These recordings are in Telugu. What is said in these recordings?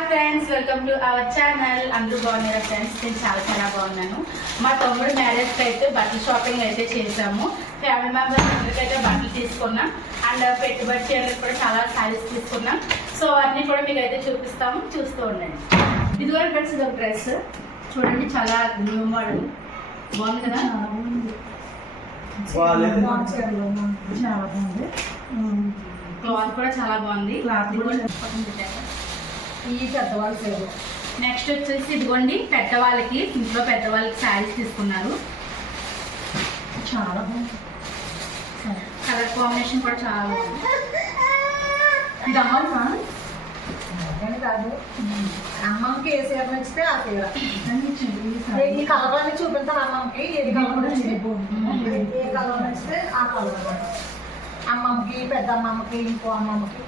Hi friends, welcome to our channel. అందరూ బాగున్నారా ఫ్రెండ్స్? నేను చాలా బాగున్నాను. మా తమ్ముడు మ్యారేజ్కి అయితే బట్టల షాపింగ్ అయితే చేసాము. ఫ్యామిలీ మెంబర్స్ అందరికైతే బట్టలు తీసుకున్నాం. అండ్ పెట్టుబడి చీరలకు కూడా చాలా శారీస్ తీసుకున్నాం. సో అన్నీ కూడా మీకు అయితే చూపిస్తాము, చూస్తూ ఉండండి. ఇదిగో ఫ్రెండ్స్, ఇది ఒక డ్రెస్ చూడండి, చాలా న్యూ మోడల్, బాగుంది కదా? క్లాత్ కూడా చాలా బాగుంది. ఈ పెద్దవాళ్ళు సేవ. నెక్స్ట్ వచ్చేసి ఇదిగోండి, పెద్దవాళ్ళకి, ఇంట్లో పెద్దవాళ్ళకి శారీస్ తీసుకున్నారు. చాలా బాగుంది. కలర్ కాంబినేషన్ కూడా చాలా బాగుంది. ఇది అమ్మమ్మా కాదు, అమ్మమ్మకి ఏ చీర నచ్చితే ఆ చీర. ఈ కలర్లన్నీ చూపిస్తాను అమ్మమ్మకి. ఏది కలర్ నచ్చితే ఏ కలర్ నచ్చితే ఆ కలర్. అమ్మమ్మకి, పెద్ద అమ్మమ్మకి, ఇంకో అమ్మమ్మకి.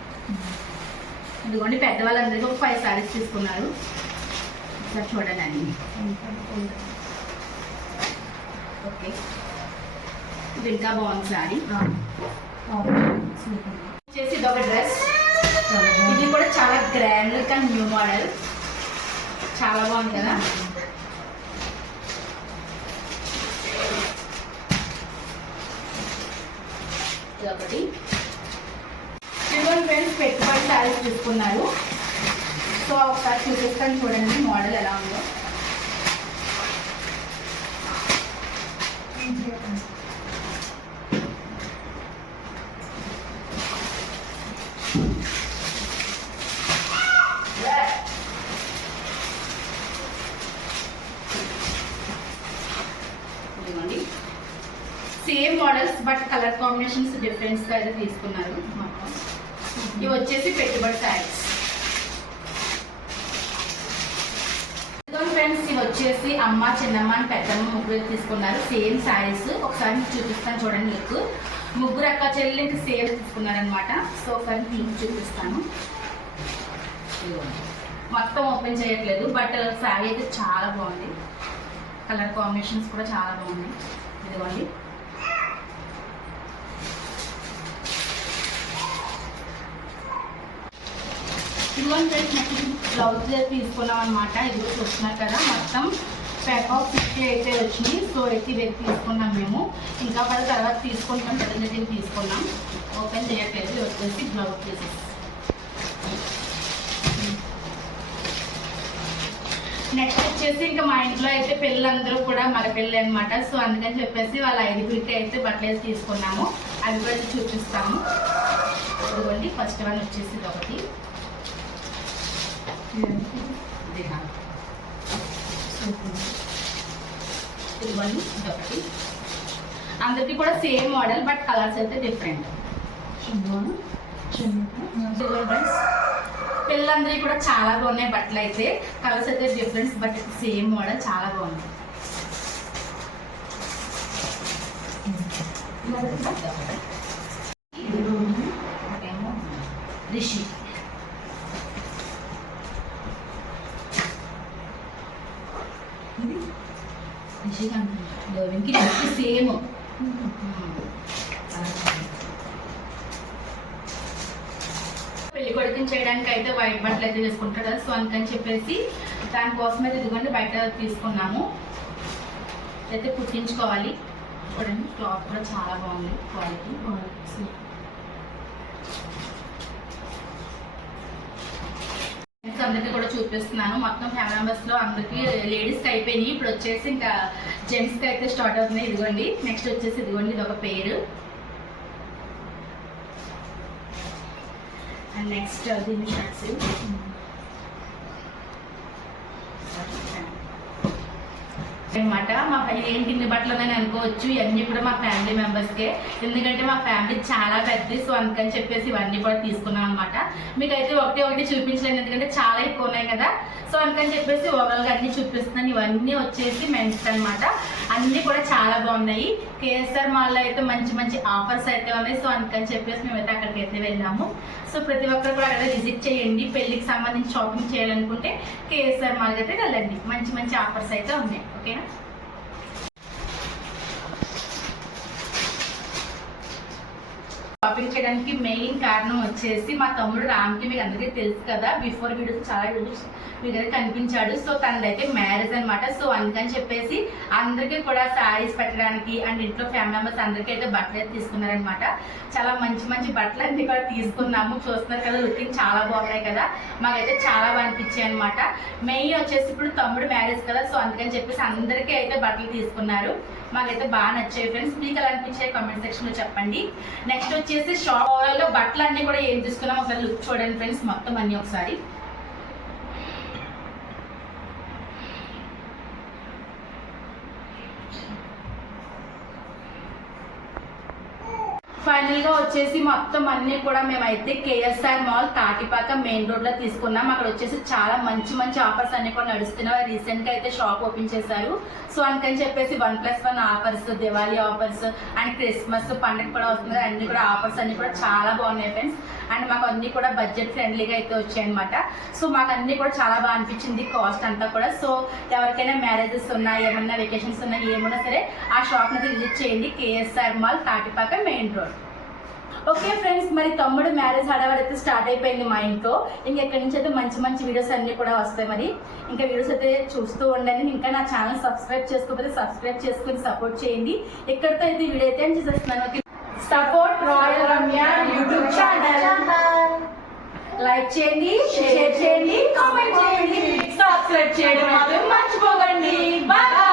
ఇదిగోండి, పెద్దవాళ్ళందరికీ ఒక 5 శారీస్ తీసుకున్నారు. ఒకసారి చూడండి. ఓకే, ఇది ఇంకా బాగుంది శారీ. వచ్చేసి ఇది ఒక డ్రెస్. ఇది కూడా చాలా grand look and new model, చాలా బాగుంది కదా? ఒకటి ఫ్రెండ్స్ పెట్టుబడి శారీస్ తీసుకున్నారు. సో ఒకసారి చూపిస్తాను, చూడండి మోడల్ ఎలా ఉందో. ఇదిగోండి, same models but colour combinations difference గా అయితే తీసుకున్నారు. ఇవి వచ్చేసి పెట్టుబడి శారీస్. ఫ్రెండ్స్, ఇవి వచ్చేసి అమ్మ, చిన్నమ్మ అని పెద్దమ్మ ముగ్గురు తీసుకున్నారు. సేమ్ శారీస్. ఒకసారి చూపిస్తాను చూడండి. మీకు ముగ్గురు అక్క చెల్లెలకి సేమ్ తీసుకున్నారనమాట. సో ఒకసారి మీకు చూపిస్తాను. మొత్తం ఓపెన్ చేయట్లేదు, బట్ శారీ అయితే చాలా బాగుంది. కలర్ కాంబినేషన్స్ కూడా చాలా బాగున్నాయి. ఇదిగోండి, ఇదిగోండి బ్లౌజ్ తీసుకున్నాం అనమాట. ఇది చూస్తున్నారు కదా, మొత్తం పేపర్ 50 అయితే వచ్చినాయి. సో అయితే ఇవి తీసుకున్నాం మేము. ఇంకా పది తర్వాత తీసుకుంటాం, పెద్ద తీసుకున్నాం. ఓపెన్ చేయట్లేదు. ఇది వచ్చేసి బ్లౌజ్ పీసెస్. నెక్స్ట్ వచ్చేసి ఇంకా మా ఇంట్లో అయితే పిల్లలందరూ కూడా మన పిల్లలు అనమాట. సో అందుకని చెప్పేసి వాళ్ళ 5గురికి అయితే బట్టలు తీసుకున్నాము. అవి కూడా చూపిస్తాము. ఇదిగోండి, ఫస్ట్ వన్ వచ్చేసి ఇది ఒకటి. ఇదిగోండి, ఇదొకటి. అందరికీ కూడా సేమ్ మోడల్ బట్ కలర్స్ అయితే డిఫరెంట్. పిల్లలందరికీ కూడా చాలా బాగున్నాయి బట్టలు అయితే. కలర్స్ అయితే డిఫరెన్స్ బట్ సేమ్ మోడల్, చాలా బాగుంది. రిషి సేమ్ పెళ్లి కొడుకుని చేయడానికి అయితే వైట్ బట్టలు అయితే వేసుకుంటారు కదా. సో అందుకని చెప్పేసి దానికోసం అయితే ఇదిగోండి బయట తీసుకున్నాము. అయితే కుట్టించుకోవాలి. చూడండి, క్లాత్ కూడా చాలా బాగుంది, క్వాలిటీ. అందరికీ కూడా చూపిస్తున్నాను. మొత్తం ఫ్యామిలీ మెంబర్స్ లో అందరికి లేడీస్కి అయిపోయినాయి. ఇప్పుడు వచ్చేసి ఇంకా జెంట్స్కి అయితే స్టార్ట్ అవుతున్నాయి. ఇదిగోండి, నెక్స్ట్ వచ్చేసి ఇదిగోండి, ఇది ఒక పేరు. అండ్ నెక్స్ట్ దీని షర్ట్స్ అనమాట. మా ఏంటి ఇన్ని బట్టలు అని అనుకోవచ్చు. ఇవన్నీ కూడా మా ఫ్యామిలీ మెంబర్స్కే, ఎందుకంటే మా ఫ్యామిలీ చాలా పెద్దది. సో అందుకని చెప్పేసి ఇవన్నీ కూడా తీసుకున్నాం అనమాట. మీకైతే ఒకటి చూపించలేదు, ఎందుకంటే చాలా ఎక్కువ ఉన్నాయి కదా. సో అందుకని చెప్పేసి ఓవరాల్గా అన్ని చూపిస్తున్నాను. ఇవన్నీ వచ్చేసి మెన్స్ అనమాట. అన్నీ కూడా చాలా బాగున్నాయి. కేఎస్ఆర్ మాల్లో అయితే మంచి ఆఫర్స్ అయితే ఉన్నాయి. సో అందుకని చెప్పేసి మేమైతే అక్కడికి అయితే వెళ్ళాము. సో ప్రతి ఒక్కరు కూడా అక్కడ విజిట్ చేయండి. పెళ్లికి సంబంధించి షాపింగ్ చేయాలనుకుంటే కేఎస్ఆర్ మాల్ అయితే వెళ్ళండి. మంచి ఆఫర్స్ అయితే ఉన్నాయి. ఓకేనా? షాపింగ్ చేయడానికి మెయిన్ కారణం వచ్చేసి మా తమ్ముడు రామ్కి మీకు అందరికీ తెలుసు కదా, బిఫోర్ వీడియోస్ చాలా వీడియోస్ మీకు అయితే కనిపించాడు. సో తనదైతే మ్యారేజ్ అనమాట. సో అందుకని చెప్పేసి అందరికీ కూడా శారీస్ పెట్టడానికి అండ్ ఇంట్లో ఫ్యామిలీ మెంబర్స్ అందరికీ అయితే బట్టలు అయితే తీసుకున్నారనమాట. చాలా మంచి మంచి బట్టలు అన్ని కూడా తీసుకున్నాము. చూస్తున్నారు కదా, లుకింగ్ చాలా బాగున్నాయి కదా, మాకైతే చాలా బాగా అనిపించాయి అనమాట. మెయిన్ వచ్చేసి ఇప్పుడు తమ్ముడు మ్యారేజ్ కదా, సో అందుకని చెప్పేసి అందరికీ అయితే బట్టలు తీసుకున్నారు. మాకైతే బాగా నచ్చాయి ఫ్రెండ్స్. మీకు ఎలా అనిపించాయి కామెంట్ సెక్షన్ లో చెప్పండి. నెక్స్ట్ వచ్చేసి షాప్ లో బట్టలు అన్ని కూడా ఏం తీసుకున్నాం ఒకసారి లుక్ చూడండి ఫ్రెండ్స్, మొత్తం అన్ని ఒకసారి. ఫైనల్ గా వచ్చేసి మొత్తం అన్ని కూడా మేమైతే KSR mall Tatipaka main road లో తీసుకున్నాం. అక్కడ వచ్చేసి చాలా మంచి మంచి ఆఫర్స్ అన్ని కూడా నడుస్తున్నాయి. రీసెంట్ గా అయితే షాప్ ఓపెన్ చేశారు. సో అందుకని చెప్పేసి 1+1 offers, Diwali offers and Christmas పండుగ కూడా వస్తుంది. అన్ని కూడా ఆఫర్స్ అన్ని కూడా చాలా బాగున్నాయి ఫ్రెండ్స్. అండ్ మాకు అన్ని కూడా బడ్జెట్ ఫ్రెండ్లీగా అయితే వచ్చాయి అనమాట. సో మాకు అన్ని కూడా చాలా బాగా అనిపించింది కాస్ట్ అంతా కూడా. సో ఎవరికైనా మ్యారేజెస్ ఉన్నా, ఏమన్నా వెకేషన్స్ ఉన్నా, ఏమన్నా సరే ఆ షాప్ అయితే విజిట్ చేయండి. KSR mall Tatipaka main road. Okay friends, మరి తమ్ముడు మ్యారేజ్ హడావడైతే స్టార్ట్ అయిపోయింది మా ఇంట్లో. ఇంకెక్కడి నుంచి అయితే మంచి మంచి వీడియోస్ అన్ని కూడా వస్తాయి. మరి ఇంకా వీడియోస్ అయితే చూస్తూ ఉండండి. ఇంకా నా ఛానల్ సబ్స్క్రైబ్ చేసుకోకపోతే సబ్స్క్రైబ్ చేసుకుని సపోర్ట్ చేయండి. ఎక్కడితో అయితే వీడియో అయితే ఏం చేసేస్తున్నాను, support royal Ramya YouTube channel. Like చేయండి, షేర్ చేయండి, కామెంట్ చేయండి, సబ్స్క్రైబ్ చేయడం మాత్రం మర్చిపోకండి. బాయ్.